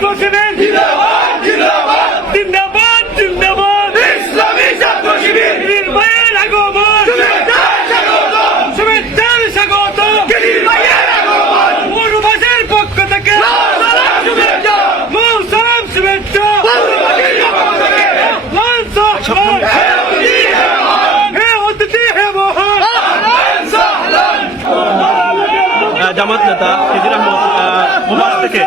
ছাত্র শিবির জিন্দাবাদ জিন্দাবাদ। জিন্দাবাদ জিন্দাবাদ। ইসলামী ছাত্র নির্ভয়ের আগমন। হ্যাঁ, জামাত নেতা থেকে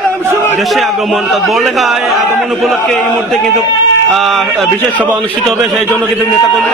দেশে আগমন, তার বড়লেখায় আগমন উপলক্ষে এই মুহূর্তে কিন্তু বিশেষ সভা অনুষ্ঠিত হবে, সেই জন্য কিন্তু নেতা নেতাকর্মী